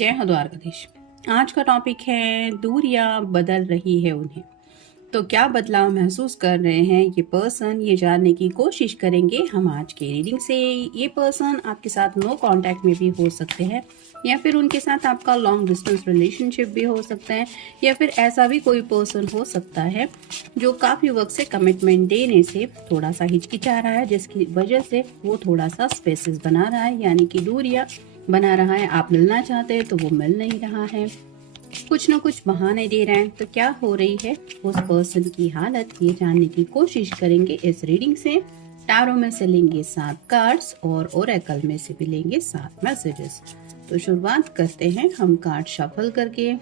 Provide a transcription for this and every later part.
जय हो द्वारकाधीश। आज का टॉपिक है दूरियां बदल रही है उन्हें। तो क्या बदलाव महसूस कर रहे हैं ये पर्सन, ये जानने की कोशिश करेंगे हम आज के रीडिंग से। ये पर्सन आपके साथ नो कांटेक्ट में भी हो सकते हैं, या फिर उनके साथ आपका लॉन्ग डिस्टेंस रिलेशनशिप भी हो सकता है, या फिर ऐसा भी कोई पर्सन हो सकता है जो काफ़ी वक्त से कमिटमेंट देने से थोड़ा सा हिचकिचा रहा है, जिसकी वजह से वो थोड़ा सा स्पेसेस बना रहा है, यानी कि दूरियां बना रहा है। आप मिलना चाहते हैं तो वो मिल नहीं रहा है, कुछ ना कुछ बहाने दे रहे हैं। तो क्या हो रही है उस पर्सन की हालत, ये जानने की कोशिश करेंगे इस रीडिंग से। टैरो में से लेंगे 7 कार्ड्स और ओरेकल में से भी लेंगे 7 मैसेजेस। तो शुरुआत करते हैं हम कार्ड शफल करके।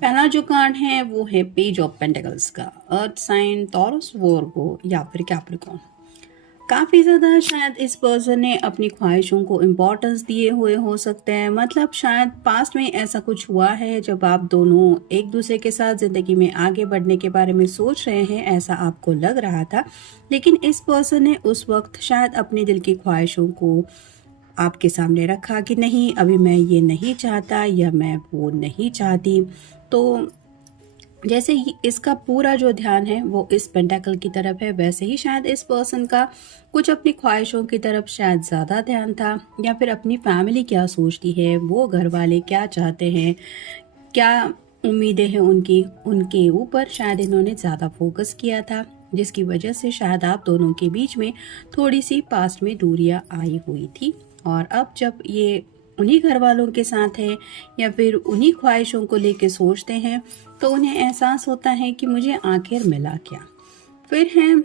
पहला जो कार्ड है वो है पेज ऑफ पेंटिकल्स का। अर्थ साइन, टॉरस, वर्गो या फिर कैप्रिकॉर्न। काफ़ी ज़्यादा शायद इस पर्सन ने अपनी ख्वाहिशों को इम्पोर्टेंस दिए हुए हो सकते हैं। मतलब शायद पास्ट में ऐसा कुछ हुआ है जब आप दोनों एक दूसरे के साथ ज़िंदगी में आगे बढ़ने के बारे में सोच रहे हैं, ऐसा आपको लग रहा था। लेकिन इस पर्सन ने उस वक्त शायद अपने दिल की ख्वाहिशों को आपके सामने रखा कि नहीं, अभी मैं ये नहीं चाहता या मैं वो नहीं चाहती। तो जैसे ही इसका पूरा जो ध्यान है वो इस पेंटाकल की तरफ है, वैसे ही शायद इस पर्सन का कुछ अपनी ख्वाहिशों की तरफ शायद ज़्यादा ध्यान था, या फिर अपनी फैमिली क्या सोचती है, वो घर वाले क्या चाहते हैं, क्या उम्मीदें हैं उनकी, उनके ऊपर शायद इन्होंने ज़्यादा फोकस किया था, जिसकी वजह से शायद आप दोनों के बीच में थोड़ी सी पास्ट में दूरियां आई हुई थी। और अब जब ये उन्हीं घर वालों के साथ है या फिर उन्हीं ख्वाहिशों को लेके सोचते हैं, तो उन्हें एहसास होता है कि मुझे आखिर मिला क्या। फिर है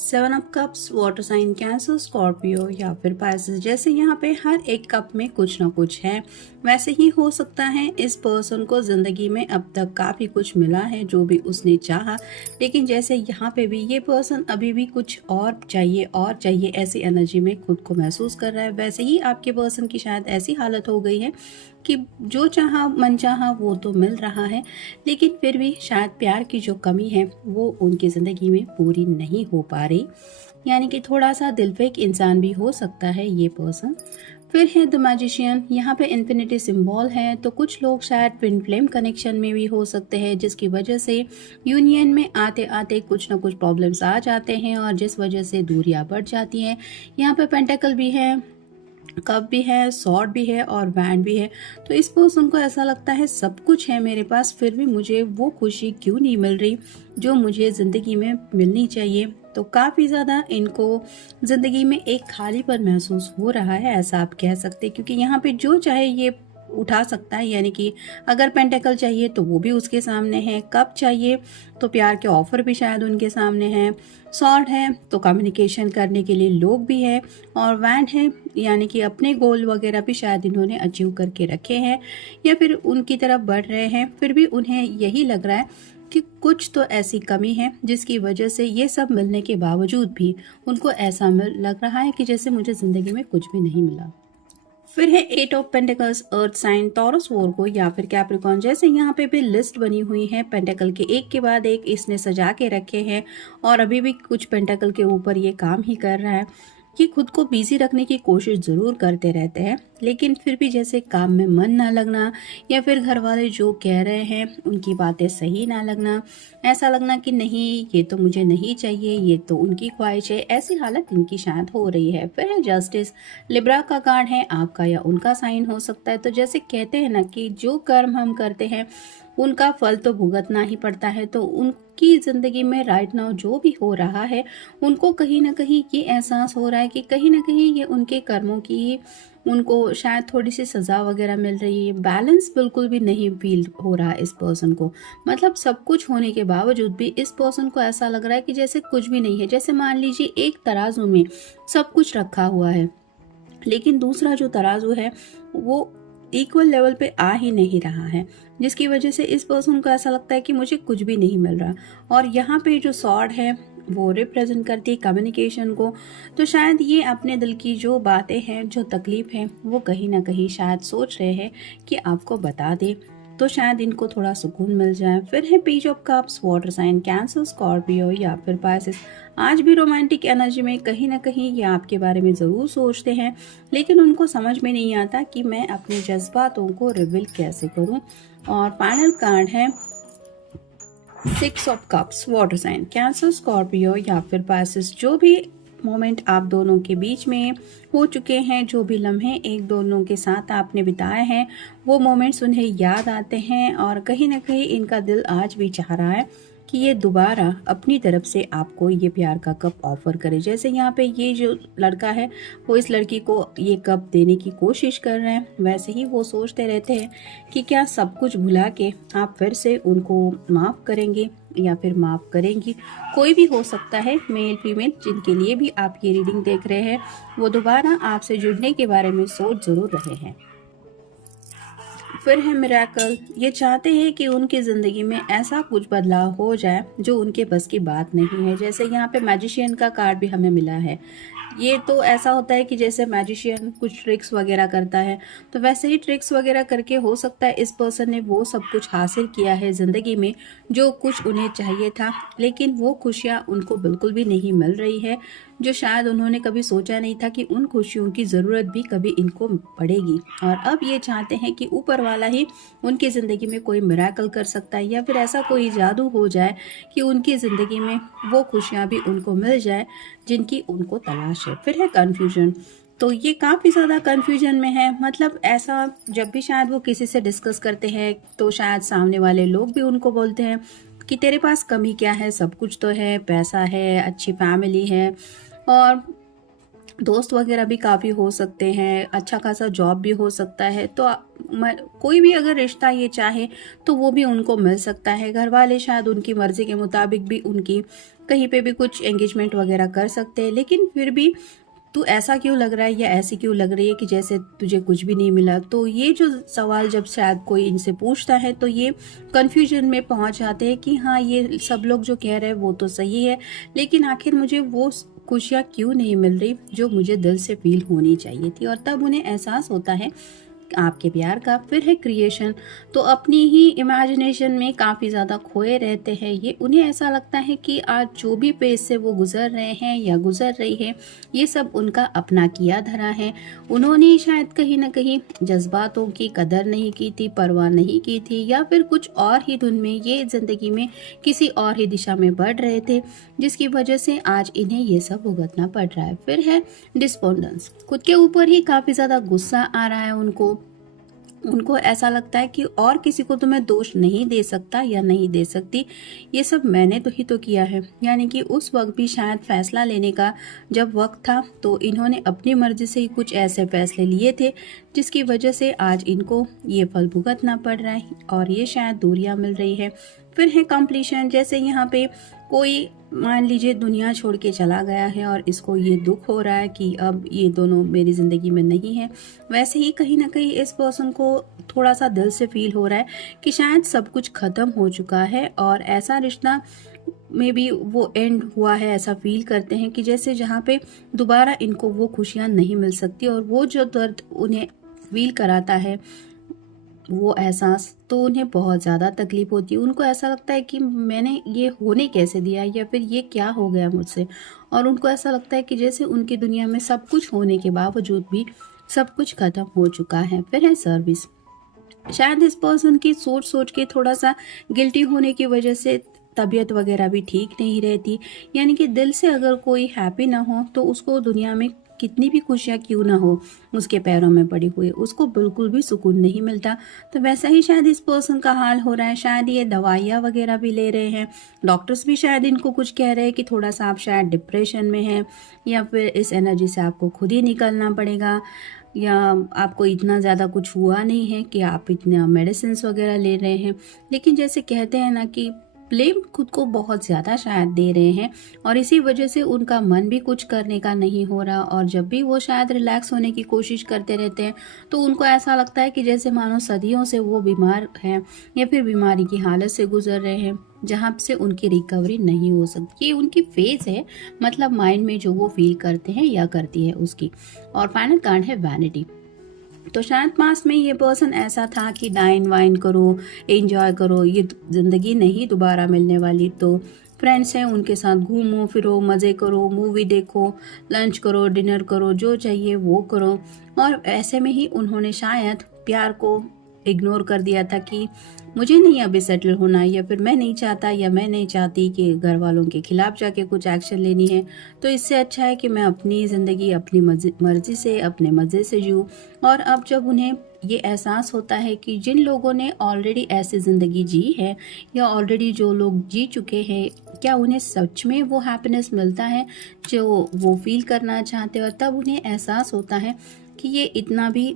7 of cups, water sign Cancer, Scorpio या फिर पाइसेस। जैसे यहाँ पे हर एक कप में कुछ ना कुछ है, वैसे ही हो सकता है इस पर्सन को ज़िंदगी में अब तक काफ़ी कुछ मिला है जो भी उसने चाहा, लेकिन जैसे यहाँ पे भी ये पर्सन अभी भी कुछ और चाहिए ऐसी एनर्जी में खुद को महसूस कर रहा है। वैसे ही आपके पर्सन की शायद ऐसी हालत हो गई है कि जो चाहा मन चाहा वो तो मिल रहा है, लेकिन फिर भी शायद प्यार की जो कमी है वो उनकी ज़िंदगी में पूरी नहीं हो पा रही, यानी कि थोड़ा सा दिलफेक इंसान भी हो सकता है ये पर्सन। फिर है द मैजिशियन। यहाँ पे इन्फिनिटी सिंबल है, तो कुछ लोग शायद ट्विन फ्लेम कनेक्शन में भी हो सकते हैं, जिसकी वजह से यूनियन में आते आते कुछ ना कुछ प्रॉब्लम्स आ जाते हैं और जिस वजह से दूरियां बढ़ जाती हैं। यहाँ पे पेंटेकल भी है, कप भी है, सॉर्ड भी है और बैंड भी है। तो इस पर्सन को ऐसा लगता है सब कुछ है मेरे पास, फिर भी मुझे वो खुशी क्यों नहीं मिल रही जो मुझे ज़िंदगी में मिलनी चाहिए। तो काफ़ी ज़्यादा इनको ज़िंदगी में एक खालीपन महसूस हो रहा है, ऐसा आप कह सकते हैं, क्योंकि यहाँ पे जो चाहे ये उठा सकता है। यानी कि अगर पेंटेकल चाहिए तो वो भी उसके सामने है, कप चाहिए तो प्यार के ऑफर भी शायद उनके सामने है, सॉर्ड है तो कम्युनिकेशन करने के लिए लोग भी है, और वैंड है यानी कि अपने गोल वगैरह भी शायद इन्होंने अचीव करके रखे हैं या फिर उनकी तरफ बढ़ रहे हैं। फिर भी उन्हें यही लग रहा है कि कुछ तो ऐसी कमी है जिसकी वजह से ये सब मिलने के बावजूद भी उनको ऐसा लग रहा है कि जैसे मुझे ज़िंदगी में कुछ भी नहीं मिला। फिर है 8 of pentacles, earth sign, Taurus, Virgo या फिर कैप्रिकॉर्न। जैसे यहाँ पे भी लिस्ट बनी हुई है, पेंटिकल के एक के बाद एक इसने सजा के रखे हैं और अभी भी कुछ पेंटिकल के ऊपर ये काम ही कर रहा है। ये खुद को बिजी रखने की कोशिश ज़रूर करते रहते हैं, लेकिन फिर भी जैसे काम में मन ना लगना या फिर घर वाले जो कह रहे हैं उनकी बातें सही ना लगना, ऐसा लगना कि नहीं ये तो मुझे नहीं चाहिए, ये तो उनकी ख्वाहिश है, ऐसी हालत इनकी शायद हो रही है। फिर है जस्टिस, लिब्रा का कार्ड है, आपका या उनका साइन हो सकता है। तो जैसे कहते हैं ना कि जो कर्म हम करते हैं उनका फल तो भुगतना ही पड़ता है। तो उनकी ज़िंदगी में राइट नाउ जो भी हो रहा है, उनको कहीं ना कहीं ये एहसास हो रहा है कि कहीं ना कहीं ये उनके कर्मों की उनको शायद थोड़ी सी सज़ा वगैरह मिल रही है। बैलेंस बिल्कुल भी नहीं फील हो रहा है इस पर्सन को। मतलब सब कुछ होने के बावजूद भी इस पर्सन को ऐसा लग रहा है कि जैसे कुछ भी नहीं है। जैसे मान लीजिए एक तराजू में सब कुछ रखा हुआ है, लेकिन दूसरा जो तराजू है वो इक्वल लेवल पे आ ही नहीं रहा है, जिसकी वजह से इस पर्सन को ऐसा लगता है कि मुझे कुछ भी नहीं मिल रहा। और यहाँ पे जो सॉर्ड है वो रिप्रेजेंट करती है कम्युनिकेशन को। तो शायद ये अपने दिल की जो बातें हैं, जो तकलीफ है, वो कहीं ना कहीं शायद सोच रहे हैं कि आपको बता दे, तो शायद इनको थोड़ा सुकून मिल जाए। फिर है page of cups, water sign Cancer, Scorpio या फिर पाइसेस। आज भी रोमांटिक एनर्जी में कहीं ना कहीं ये आपके बारे में ज़रूर सोचते हैं, लेकिन उनको समझ में नहीं आता कि मैं अपने जज्बातों को रिवील कैसे करूं। और फाइनल कार्ड है six of cups, water sign Cancer, Scorpio या फिर पाइसेस। जो भी मोमेंट आप दोनों के बीच में हो चुके हैं, जो भी लम्हे एक दोनों के साथ आपने बिताए हैं, वो मोमेंट्स उन्हें याद आते हैं और कहीं ना कहीं इनका दिल आज भी चाह रहा है कि ये दोबारा अपनी तरफ से आपको ये प्यार का कप ऑफर करे। जैसे यहाँ पे ये जो लड़का है वो इस लड़की को ये कप देने की कोशिश कर रहे हैं, वैसे ही वो सोचते रहते हैं कि क्या सब कुछ भुला के आप फिर से उनको माफ़ करेंगे या फिर माफ़ करेंगी। कोई भी हो सकता है, मेल फीमेल, जिनके लिए भी आप ये रीडिंग देख रहे हैं वो दोबारा आपसे जुड़ने के बारे में सोच ज़रूर रहे हैं। फिर है मिरेकल, ये चाहते हैं कि उनकी ज़िंदगी में ऐसा कुछ बदलाव हो जाए जो उनके बस की बात नहीं है। जैसे यहाँ पे मैजिशियन का कार्ड भी हमें मिला है। ये तो ऐसा होता है कि जैसे मैजिशियन कुछ ट्रिक्स वगैरह करता है, तो वैसे ही ट्रिक्स वगैरह करके हो सकता है इस पर्सन ने वो सब कुछ हासिल किया है ज़िंदगी में जो कुछ उन्हें चाहिए था, लेकिन वो खुशियाँ उनको बिल्कुल भी नहीं मिल रही है, जो शायद उन्होंने कभी सोचा नहीं था कि उन खुशियों की ज़रूरत भी कभी इनको पड़ेगी। और अब ये चाहते हैं कि ऊपर वाला ही उनकी ज़िंदगी में कोई मिरेकल कर सकता है या फिर ऐसा कोई जादू हो जाए कि उनकी ज़िंदगी में वो खुशियाँ भी उनको मिल जाए जिनकी उनको तलाश है। फिर है कन्फ्यूजन, तो ये काफ़ी ज़्यादा कन्फ्यूजन में है। मतलब ऐसा जब भी शायद वो किसी से डिस्कस करते हैं तो शायद सामने वाले लोग भी उनको बोलते हैं कि तेरे पास कमी क्या है, सब कुछ तो है, पैसा है, अच्छी फैमिली है और दोस्त वगैरह भी काफ़ी हो सकते हैं, अच्छा खासा जॉब भी हो सकता है। तो कोई भी अगर रिश्ता ये चाहे तो वो भी उनको मिल सकता है। घर वाले शायद उनकी मर्जी के मुताबिक भी उनकी कहीं पे भी कुछ एंगेजमेंट वगैरह कर सकते हैं, लेकिन फिर भी तू ऐसा क्यों लग रहा है या ऐसी क्यों लग रही है कि जैसे तुझे कुछ भी नहीं मिला। तो ये जो सवाल जब शायद कोई इनसे पूछता है तो ये कंफ्यूजन में पहुंच जाते हैं कि हाँ, ये सब लोग जो कह रहे हैं वो तो सही है, लेकिन आखिर मुझे वो खुशियाँ क्यों नहीं मिल रही जो मुझे दिल से फील होनी चाहिए थी। और तब उन्हें एहसास होता है आपके प्यार का। फिर है क्रिएशन, तो अपनी ही इमेजिनेशन में काफ़ी ज़्यादा खोए रहते हैं ये। उन्हें ऐसा लगता है कि आज जो भी पेज से वो गुजर रहे हैं या गुजर रही है, ये सब उनका अपना किया धरा है। उन्होंने शायद कहीं ना कहीं जज्बातों की कदर नहीं की थी, परवाह नहीं की थी, या फिर कुछ और ही धुन में ये ज़िंदगी में किसी और ही दिशा में बढ़ रहे थे, जिसकी वजह से आज इन्हें ये सब भुगतना पड़ रहा है। फिर है डिस्पोंडेंस, खुद के ऊपर ही काफ़ी ज़्यादा गुस्सा आ रहा है उनको ऐसा लगता है कि और किसी को तो मैं दोष नहीं दे सकता या नहीं दे सकती, ये सब मैंने तो ही तो किया है। यानी कि उस वक्त भी शायद फैसला लेने का जब वक्त था तो इन्होंने अपनी मर्जी से ही कुछ ऐसे फैसले लिए थे जिसकी वजह से आज इनको ये फल भुगतना पड़ रहा है और ये शायद दूरियां मिल रही है। फिर है कंप्लीशन, जैसे यहाँ पे कोई मान लीजिए दुनिया छोड़ के चला गया है और इसको ये दुख हो रहा है कि अब ये दोनों मेरी ज़िंदगी में नहीं है। वैसे ही कहीं ना कहीं इस पर्सन को थोड़ा सा दिल से फील हो रहा है कि शायद सब कुछ ख़त्म हो चुका है और ऐसा रिश्ता में भी वो एंड हुआ है, ऐसा फील करते हैं कि जैसे जहाँ पे दोबारा इनको वो खुशियाँ नहीं मिल सकती और वो जो दर्द उन्हें फील कराता है वो एहसास, तो उन्हें बहुत ज़्यादा तकलीफ़ होती है। उनको ऐसा लगता है कि मैंने ये होने कैसे दिया, या फिर ये क्या हो गया मुझसे। और उनको ऐसा लगता है कि जैसे उनकी दुनिया में सब कुछ होने के बावजूद भी सब कुछ ख़त्म हो चुका है। फिर है सर्विस। शायद इस पर्सन की सोच सोच के थोड़ा सा गिल्टी होने की वजह से तबीयत वगैरह भी ठीक नहीं रहती। यानी कि दिल से अगर कोई हैप्पी ना हो तो उसको दुनिया में कितनी भी खुशियाँ क्यों ना हो उसके पैरों में पड़ी हुई, उसको बिल्कुल भी सुकून नहीं मिलता। तो वैसा ही शायद इस पर्सन का हाल हो रहा है। शायद ये दवाइयाँ वगैरह भी ले रहे हैं, डॉक्टर्स भी शायद इनको कुछ कह रहे हैं कि थोड़ा सा आप शायद डिप्रेशन में हैं, या फिर इस एनर्जी से आपको खुद ही निकलना पड़ेगा, या आपको इतना ज़्यादा कुछ हुआ नहीं है कि आप इतना मेडिसिन वगैरह ले रहे हैं। लेकिन जैसे कहते हैं ना कि ब्लेम खुद को बहुत ज़्यादा शायद दे रहे हैं, और इसी वजह से उनका मन भी कुछ करने का नहीं हो रहा। और जब भी वो शायद रिलैक्स होने की कोशिश करते रहते हैं तो उनको ऐसा लगता है कि जैसे मानो सदियों से वो बीमार हैं, या फिर बीमारी की हालत से गुजर रहे हैं जहाँ से उनकी रिकवरी नहीं हो सकती। ये उनकी फेज है, मतलब माइंड में जो वो फील करते हैं या करती है उसकी। और फाइनल कार्ड है वैनिटी। तो शायद पास में ये पर्सन ऐसा था कि डाइन वाइन करो, एंजॉय करो, ये ज़िंदगी नहीं दोबारा मिलने वाली। तो फ्रेंड्स हैं उनके साथ घूमो फिरो, मज़े करो, मूवी देखो, लंच करो, डिनर करो, जो चाहिए वो करो। और ऐसे में ही उन्होंने शायद प्यार को इग्नोर कर दिया था कि मुझे नहीं अभी सेटल होना, या फिर मैं नहीं चाहता या मैं नहीं चाहती कि घर वालों के खिलाफ जाके कुछ एक्शन लेनी है। तो इससे अच्छा है कि मैं अपनी ज़िंदगी अपनी मर्जी से अपने मज़े से जीऊँ। और अब जब उन्हें ये एहसास होता है कि जिन लोगों ने ऑलरेडी ऐसी ज़िंदगी जी है, या ऑलरेडी जो लोग जी चुके हैं, क्या उन्हें सच में वो हैप्पीनेस मिलता है जो वो फील करना चाहते हैं। और तब उन्हें एहसास होता है कि ये इतना भी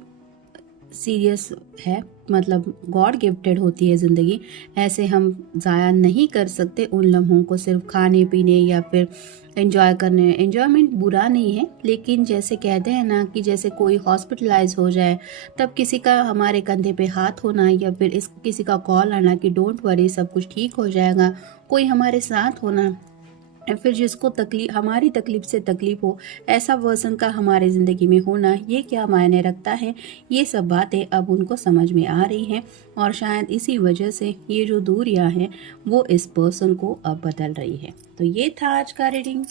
सीरियस है, मतलब गॉड गिफ्टेड होती है ज़िंदगी। ऐसे हम ज़ाया नहीं कर सकते उन लम्हों को सिर्फ खाने पीने या फिर एंजॉय करने। एंजॉयमेंट बुरा नहीं है, लेकिन जैसे कहते हैं ना कि जैसे कोई हॉस्पिटलाइज हो जाए तब किसी का हमारे कंधे पे हाथ होना, या फिर किसी का कॉल आना कि डोंट वरी सब कुछ ठीक हो जाएगा, कोई हमारे साथ होना, या फिर जिसको तकलीफ, हमारी तकलीफ से तकलीफ हो, ऐसा पर्सन का हमारे ज़िंदगी में होना, ये क्या मायने रखता है। ये सब बातें अब उनको समझ में आ रही हैं, और शायद इसी वजह से ये जो दूरियां हैं वो इस पर्सन को अब बदल रही है। तो ये था आज का रीडिंग।